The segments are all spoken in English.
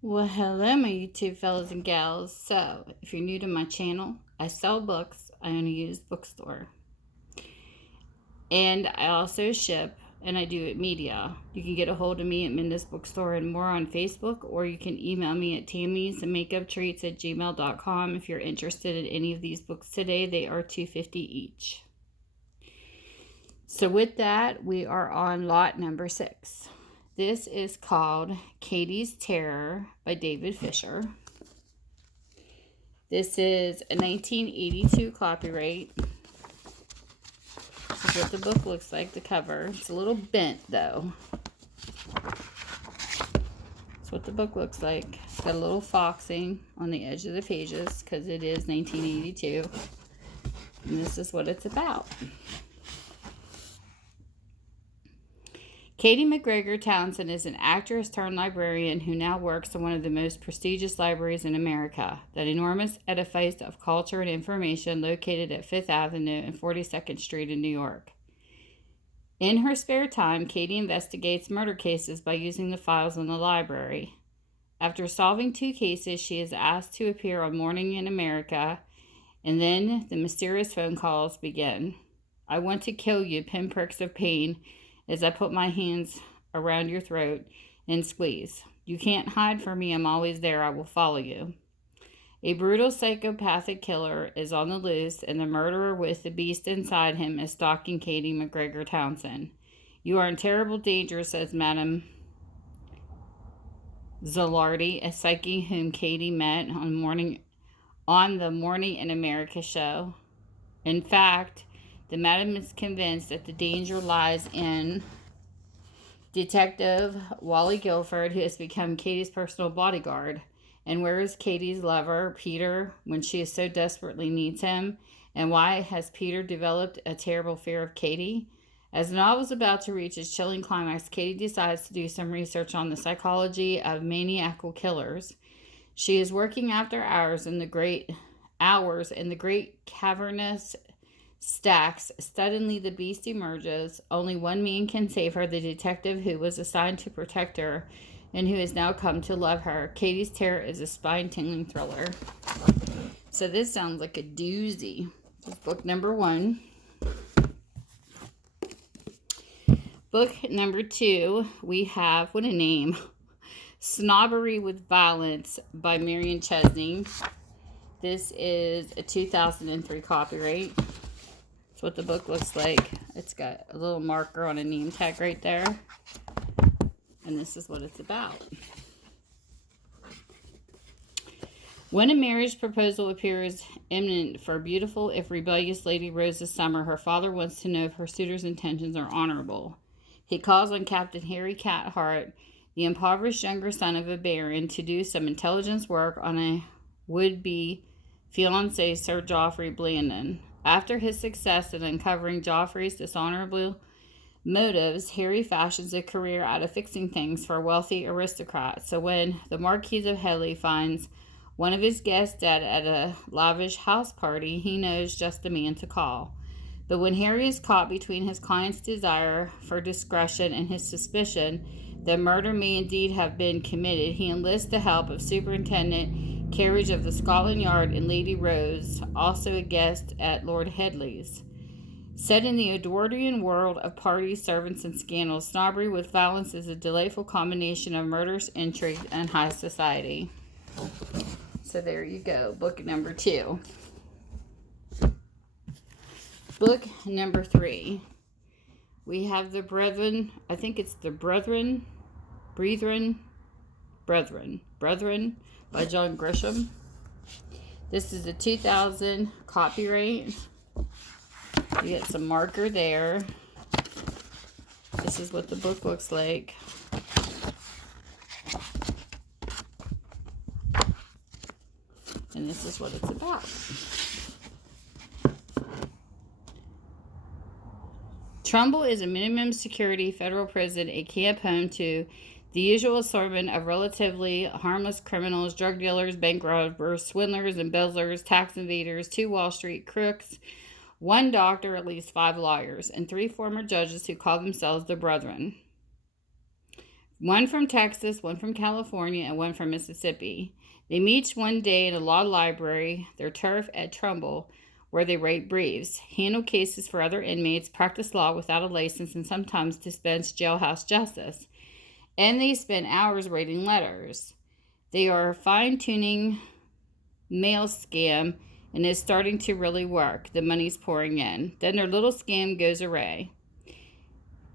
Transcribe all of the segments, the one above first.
Well, hello, my YouTube fellas and gals. So, if you're new to my channel, I sell books. I own a used bookstore. And I also ship, and I do it media. You can get a hold of me at Minda's Bookstore and more on Facebook, or you can email me at tammysmakeuptreats@gmail.com if you're interested in any of these books today. They are $2.50 each. So with that, we are on lot number 6. This is called Katie's Terror by David Fisher. This is a 1982 copyright. This is what the book looks like, the cover. It's a little bent though. That's what the book looks like. It's got a little foxing on the edge of the pages because it is 1982. And this is what it's about. Katie McGregor Townsend is an actress turned librarian who now works in one of the most prestigious libraries in America, that enormous edifice of culture and information located at 5th Avenue and 42nd Street in New York. In her spare time, Katie investigates murder cases by using the files in the library. After solving 2 cases, she is asked to appear on Morning in America, and then the mysterious phone calls begin. I want to kill you, pinpricks of pain, as I put my hands around your throat and squeeze. You can't hide from me. I'm always there. I will follow you. A brutal psychopathic killer is on the loose, and the murderer with the beast inside him is stalking Katie McGregor Townsend. You are in terrible danger, says Madame Zillardi, a psychic whom Katie met on the Morning in America show. In fact, the madam is convinced that the danger lies in Detective Wally Guilford, who has become Katie's personal bodyguard. And where is Katie's lover, Peter, when she so desperately needs him? And why has Peter developed a terrible fear of Katie? As the novel is about to reach its chilling climax, Katie decides to do some research on the psychology of maniacal killers. She is working after hours in the great cavernous stacks. Suddenly the beast emerges. Only one man can save her, the detective who was assigned to protect her and who has now come to love her. Katie's Terror is a spine-tingling thriller. So this sounds like a doozy. This is book number 1. Book number 2, we have, what a name, Snobbery with Violence by Marion Chesney. This is a 2003 copyright. That's what the book looks like. It's got a little marker on a name tag right there. And this is what it's about. When a marriage proposal appears imminent for beautiful, if rebellious Lady Rose's Summer, her father wants to know if her suitor's intentions are honorable. He calls on Captain Harry Cathcart, the impoverished younger son of a baron, to do some intelligence work on a would-be fiancé, Sir Geoffrey Blandon. After his success in uncovering Geoffrey's dishonorable motives, Harry fashions a career out of fixing things for a wealthy aristocrat. So when the Marquis of Headley finds one of his guests dead at a lavish house party, he knows just the man to call. But when Harry is caught between his client's desire for discretion and his suspicion that murder may indeed have been committed, he enlists the help of Superintendent Carriage of the Scotland Yard and Lady Rose, also a guest at Lord Headley's. Set in the Edwardian world of parties, servants, and scandals, Snobbery with Violence is a delightful combination of murders, intrigue, and high society. So there you go, book number 2. Book number 3. We have The Brethren, I think it's The Brethren by John Grisham. This is a 2000 copyright. You get some marker there. This is what the book looks like. And this is what it's about. Trumbull is a minimum security federal prison, a camp home to the usual assortment of relatively harmless criminals, drug dealers, bank robbers, swindlers, embezzlers, tax invaders, 2 Wall Street crooks, 1 doctor, at least 5 lawyers, and 3 former judges who call themselves the Brethren. One from Texas, one from California, and one from Mississippi. They meet one day in a law library, their turf at Trumbull, where they write briefs, handle cases for other inmates, practice law without a license, and sometimes dispense jailhouse justice. And they spend hours writing letters. They are fine-tuning mail scam and is starting to really work. The money's pouring in. Then their little scam goes awry.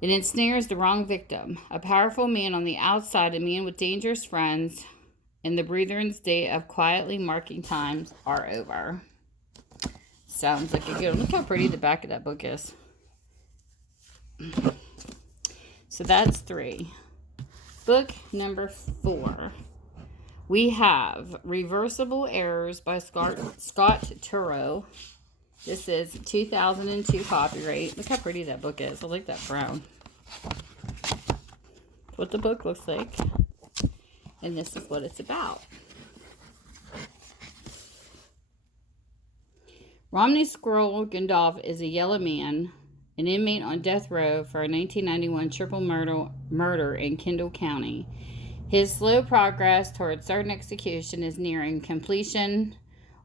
It ensnares the wrong victim, a powerful man on the outside, a man with dangerous friends, and the Brethren's day of quietly marking times are over. Sounds like a good one. Look how pretty the back of that book is. So that's 3. Book number 4. We have Reversible Errors by Scott Turow. This is 2002 copyright. Look how pretty that book is. I like that brown. That's what the book looks like. And this is what it's about. Romney Squirrel Gandolf is a yellow man, an inmate on death row for a 1991 triple murder in Kendall County. His slow progress towards certain execution is nearing completion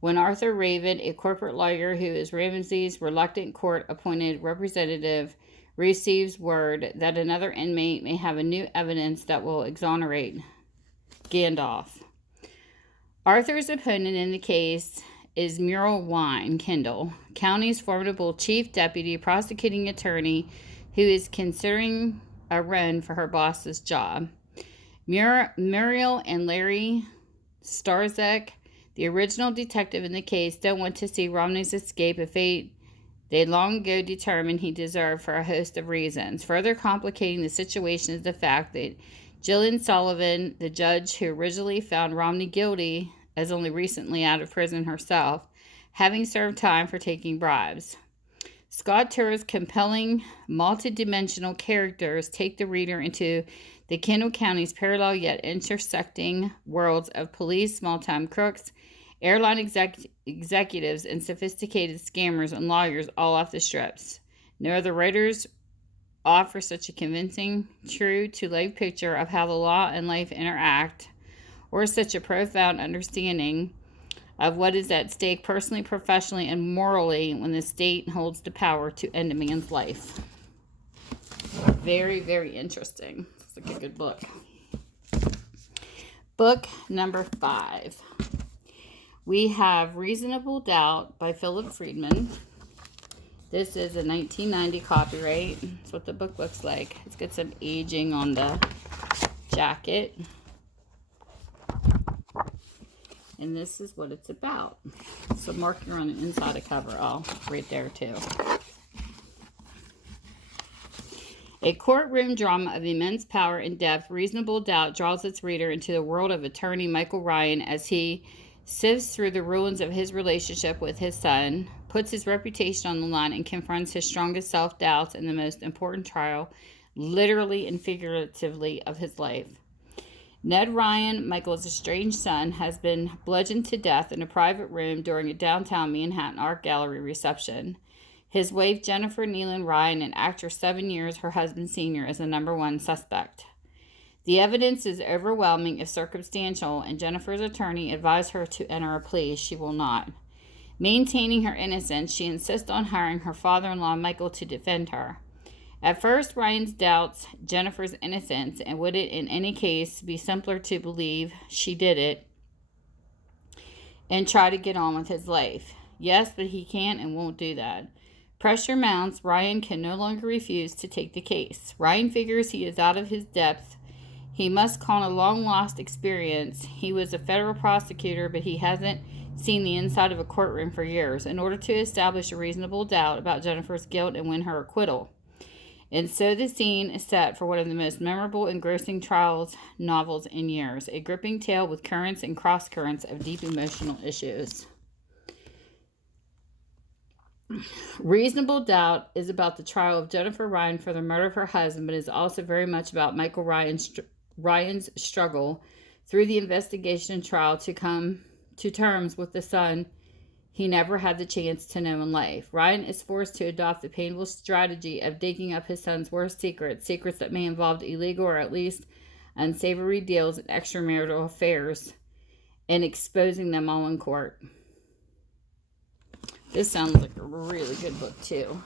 when Arthur Raven, a corporate lawyer who is Ramsey's reluctant court-appointed representative, receives word that another inmate may have a new evidence that will exonerate Gandolf. Arthur's opponent in the case is Muriel Wine Kendall, County's formidable chief deputy prosecuting attorney who is considering a run for her boss's job. Muriel and Larry Starzek, the original detective in the case, don't want to see Romney's escape, a fate they long ago determined he deserved for a host of reasons. Further complicating the situation is the fact that Jillian Sullivan, the judge who originally found Romney guilty, as only recently out of prison herself, having served time for taking bribes. Scott Turow's compelling, multidimensional characters take the reader into the Kendall County's parallel yet intersecting worlds of police, small-time crooks, airline executives, and sophisticated scammers and lawyers all off the strips. No other writers offer such a convincing, true-to-life picture of how the law and life interact, or such a profound understanding of what is at stake personally, professionally, and morally when the state holds the power to end a man's life. Very, very interesting. It's like a good book. Book number 5. We have Reasonable Doubt by Philip Friedman. This is a 1990 copyright. That's what the book looks like. It's got some aging on the jacket. And this is what it's about. So marker on the inside of cover all right there too. A courtroom drama of immense power and depth, Reasonable Doubt draws its reader into the world of attorney Michael Ryan as he sifts through the ruins of his relationship with his son, puts his reputation on the line, and confronts his strongest self-doubts in the most important trial, literally and figuratively, of his life. Ned Ryan, Michael's estranged son, has been bludgeoned to death in a private room during a downtown Manhattan art gallery reception. His wife, Jennifer Nealon Ryan, an actress 7 years her husband senior, is the number one suspect. The evidence is overwhelming if circumstantial, and Jennifer's attorney advised her to enter a plea. She will not. Maintaining her innocence, she insists on hiring her father-in-law, Michael, to defend her. At first, Ryan doubts Jennifer's innocence, and would it in any case be simpler to believe she did it and try to get on with his life? Yes, but he can't and won't do that. Pressure mounts. Ryan can no longer refuse to take the case. Ryan figures he is out of his depth. He must call a long-lost experience. He was a federal prosecutor, but he hasn't seen the inside of a courtroom for years in order to establish a reasonable doubt about Jennifer's guilt and win her acquittal. And so the scene is set for one of the most memorable, engrossing trials novels in years, a gripping tale with currents and cross-currents of deep emotional issues. Reasonable Doubt is about the trial of Jennifer Ryan for the murder of her husband, but is also very much about Michael Ryan's struggle through the investigation and trial to come to terms with the son he never had the chance to know in life. Ryan is forced to adopt the painful strategy of digging up his son's worst secrets that may involve illegal or at least unsavory deals, and extramarital affairs, and exposing them all in court. This sounds like a really good book, too.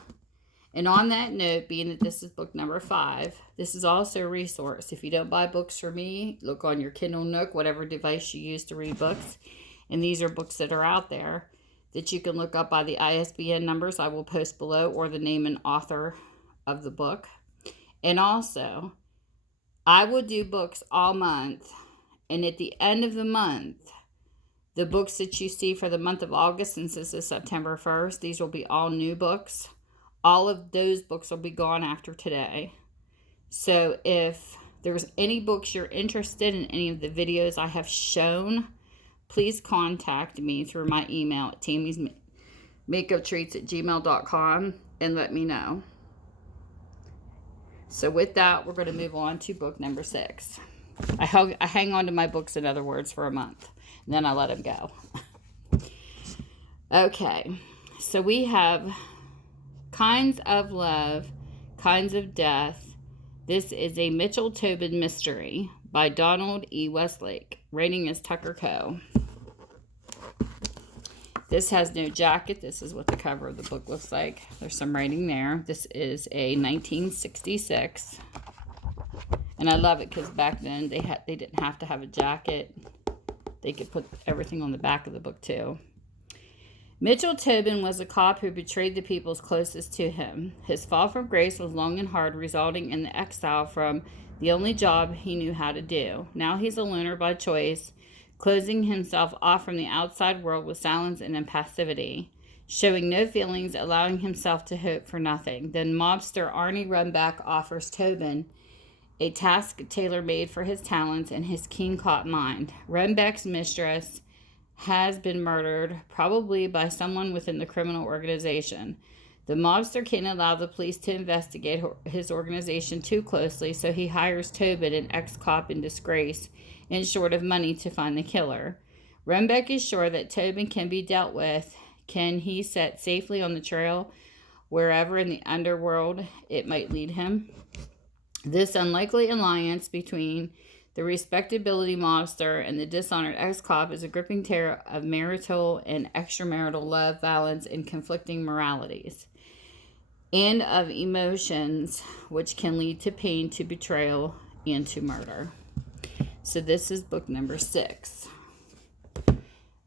And on that note, being that this is book number 5, this is also a resource. If you don't buy books from me, look on your Kindle Nook, whatever device you use to read books. And these are books that are out there that you can look up by the ISBN numbers I will post below, or the name and author of the book. And also, I will do books all month. And at the end of the month, the books that you see for the month of August, since this is September 1st, these will be all new books. All of those books will be gone after today. So if there's any books you're interested in, any of the videos I have shown, please contact me through my email at tammysmakeuptreats@gmail.com and let me know. So with that, we're going to move on to book number 6. I hang on to my books, in other words, for a month. And then I let them go. Okay. So we have Kinds of Love, Kinds of Death. This is a Mitchell Tobin mystery by Donald E. Westlake. Rating is Tucker Co. This has no jacket. This is what the cover of the book looks like. There's some writing there. This is a 1966. And I love it because back then they didn't have to have a jacket. They could put everything on the back of the book too. Mitchell Tobin was a cop who betrayed the peoples closest to him. His fall from grace was long and hard, resulting in the exile from the only job he knew how to do. Now he's a loner by choice, closing himself off from the outside world with silence and impassivity, showing no feelings, allowing himself to hope for nothing. Then mobster Arnie Runback offers Tobin a task tailor-made for his talents and his keen-caught mind. Runback's mistress has been murdered, probably by someone within the criminal organization. The mobster can't allow the police to investigate his organization too closely, so he hires Tobin, an ex-cop in disgrace, and short of money, to find the killer. Runback is sure that Tobin can be dealt with. Can he set safely on the trail wherever in the underworld it might lead him? This unlikely alliance between the respectability mobster and the dishonored ex-cop is a gripping tale of marital and extramarital love, violence, and conflicting moralities, and of emotions which can lead to pain, to betrayal, and to murder. So this is book number 6.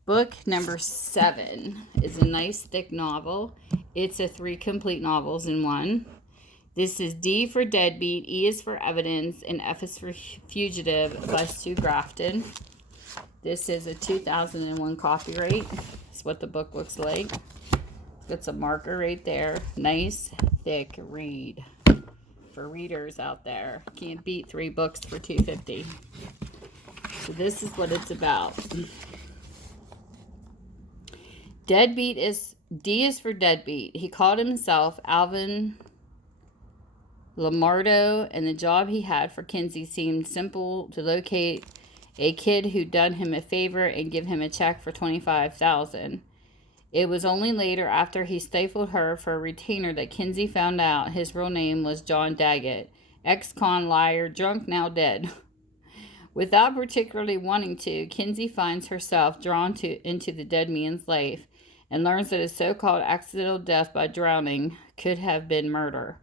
Book number 7 is a nice thick novel. It's a 3 complete novels in one. This is D for Deadbeat, E is for Evidence, and F is for Fugitive by Sue Grafton. This is a 2001 copyright. That's what the book looks like. It's got some marker right there. Nice, thick read for readers out there. Can't beat 3 books for $2.50. So this is what it's about. Deadbeat is, D is for Deadbeat. He called himself Alvin Lamardo, and the job he had for Kinsey seemed simple: to locate a kid who'd done him a favor and give him a check for $25,000. It was only later, after he stifled her for a retainer, that Kinsey found out his real name was John Daggett, ex-con, liar, drunk, now dead. Without particularly wanting to, Kinsey finds herself drawn into the dead man's life and learns that his so-called accidental death by drowning could have been murder.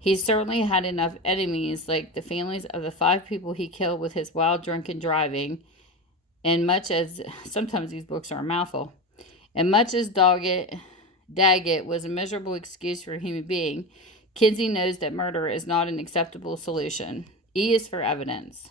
He certainly had enough enemies, like the families of the 5 people he killed with his wild drunken driving, and much as, sometimes these books are a mouthful, and much as Daggett was a miserable excuse for a human being, Kinsey knows that murder is not an acceptable solution. E is for Evidence.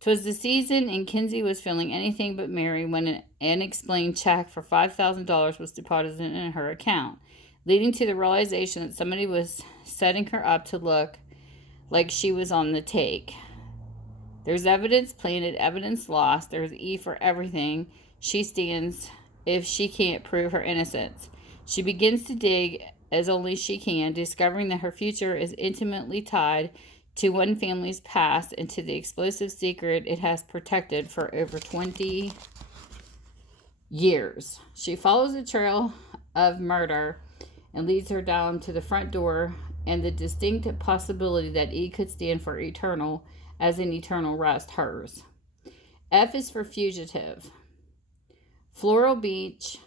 'Twas the season, and Kinsey was feeling anything but merry when an unexplained check for $5,000 was deposited in her account, leading to the realization that somebody was setting her up to look like she was on the take. There's evidence planted, evidence lost. There's E for Everything. She stands if she can't prove her innocence. She begins to dig as only she can, discovering that her future is intimately tied to one family's past and to the explosive secret it has protected for over 20 years. She follows a trail of murder and leads her down to the front door and the distinct possibility that E could stand for eternal as in eternal rest, hers. F is for fugitive. Floral Beach.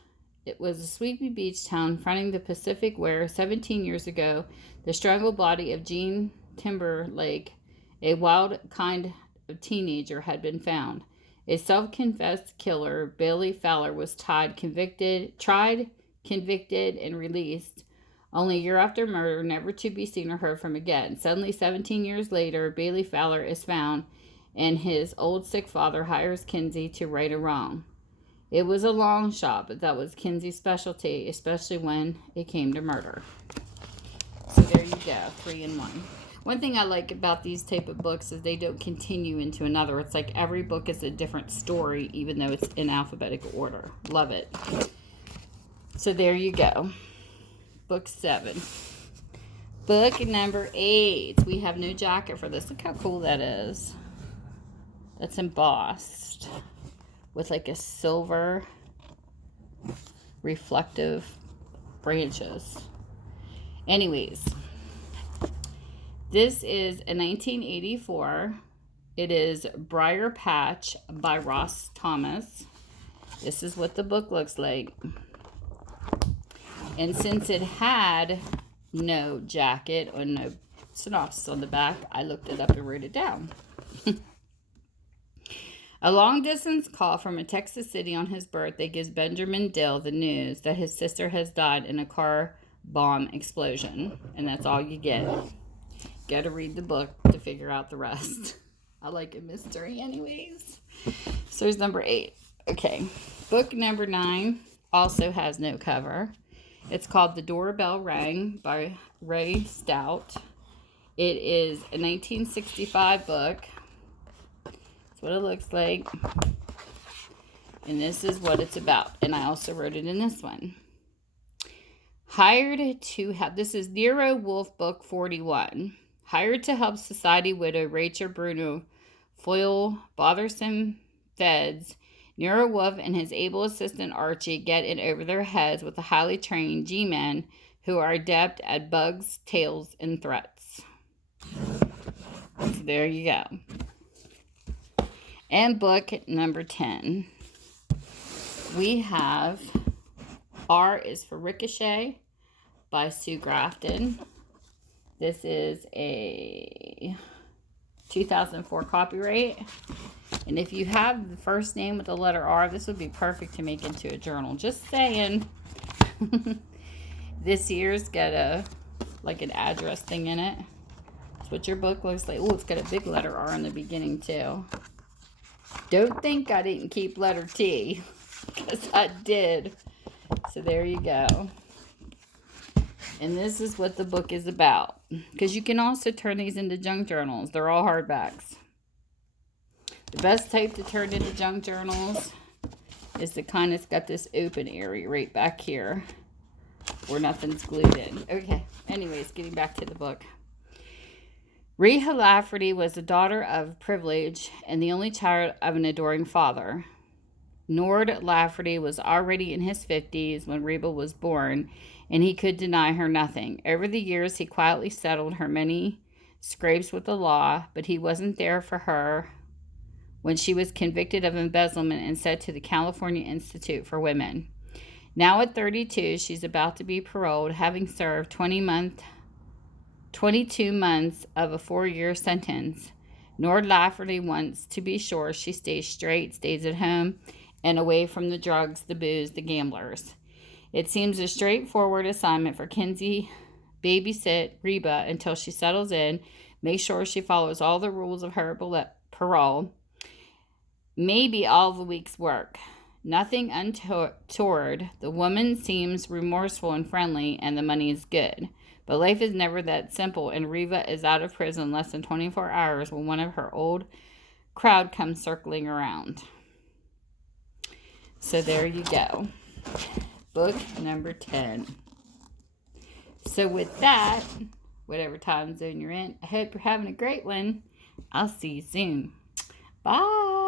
It was a sleepy beach town fronting the Pacific where 17 years ago the strangled body of Jean Timberlake, a wild kind of teenager, had been found. A self-confessed killer, Bailey Fowler, was tried, convicted, and released only a year after murder, never to be seen or heard from again. Suddenly, 17 years later, Bailey Fowler is found, and his old sick father hires Kinsey to right a wrong. It was a long shot, but that was Kinsey's specialty, especially when it came to murder. So there you go, 3 in 1. One thing I like about these type of books is they don't continue into another. It's like every book is a different story, even though it's in alphabetical order. Love it. So there you go. Book 7. Book number 8. We have no jacket for this. Look how cool that is. That's embossed with like a silver reflective branches. Anyways, this is a 1984. It is Briarpatch by Ross Thomas. This is what the book looks like. And since it had no jacket or no synopsis on the back, I looked it up and wrote it down. A long-distance call from a Texas city on his birthday gives Benjamin Dill the news that his sister has died in a car bomb explosion. And that's all you get. Got to read the book to figure out the rest. I like a mystery anyways. So there's number 8. Okay. Book number 9 also has no cover. It's called The Doorbell.Rang by Rex Stout. It is a 1965 book. That's what it looks like. And this is what it's about. And I also wrote it in this one. Hired to help. This is Nero Wolfe Book 41. Hired to help society widow Rachel Bruno foil bothersome feds, Nero Wolfe and his able assistant Archie get in over their heads with the highly trained G-men who are adept at bugs, tales, and threats. So there you go. And book number 10. We have R is for Ricochet by Sue Grafton. This is a 2004 copyright. And if you have the first name with the letter R, this would be perfect to make into a journal. Just saying. This year's got an address thing in it. That's what your book looks like. Oh, it's got a big letter R in the beginning too. Don't think I didn't keep letter T, because I did. So there you go. And this is what the book is about. Because you can also turn these into junk journals. They're all hardbacks. The best type to turn into junk journals is the kind that's got this open area right back here where nothing's glued in. Okay, anyways, getting back to the book. Rhea Lafferty was the daughter of privilege and the only child of an adoring father. Nord Lafferty was already in his 50s when Reba was born, and he could deny her nothing. Over the years, he quietly settled her many scrapes with the law, but he wasn't there for her when she was convicted of embezzlement and sent to the California Institute for Women. Now at 32, she's about to be paroled, having served 22 months of a 4-year sentence. Nord Lafferty wants to be sure she stays straight, stays at home, and away from the drugs, the booze, the gamblers. It seems a straightforward assignment for Kinsey. Babysit Reba until she settles in, make sure she follows all the rules of her parole, maybe all the week's work. Nothing untoward. The woman seems remorseful and friendly, and the money is good. But life is never that simple, and Reva is out of prison less than 24 hours when one of her old crowd comes circling around. So there you go. Book number 10. So with that, whatever time zone you're in, I hope you're having a great one. I'll see you soon. Bye.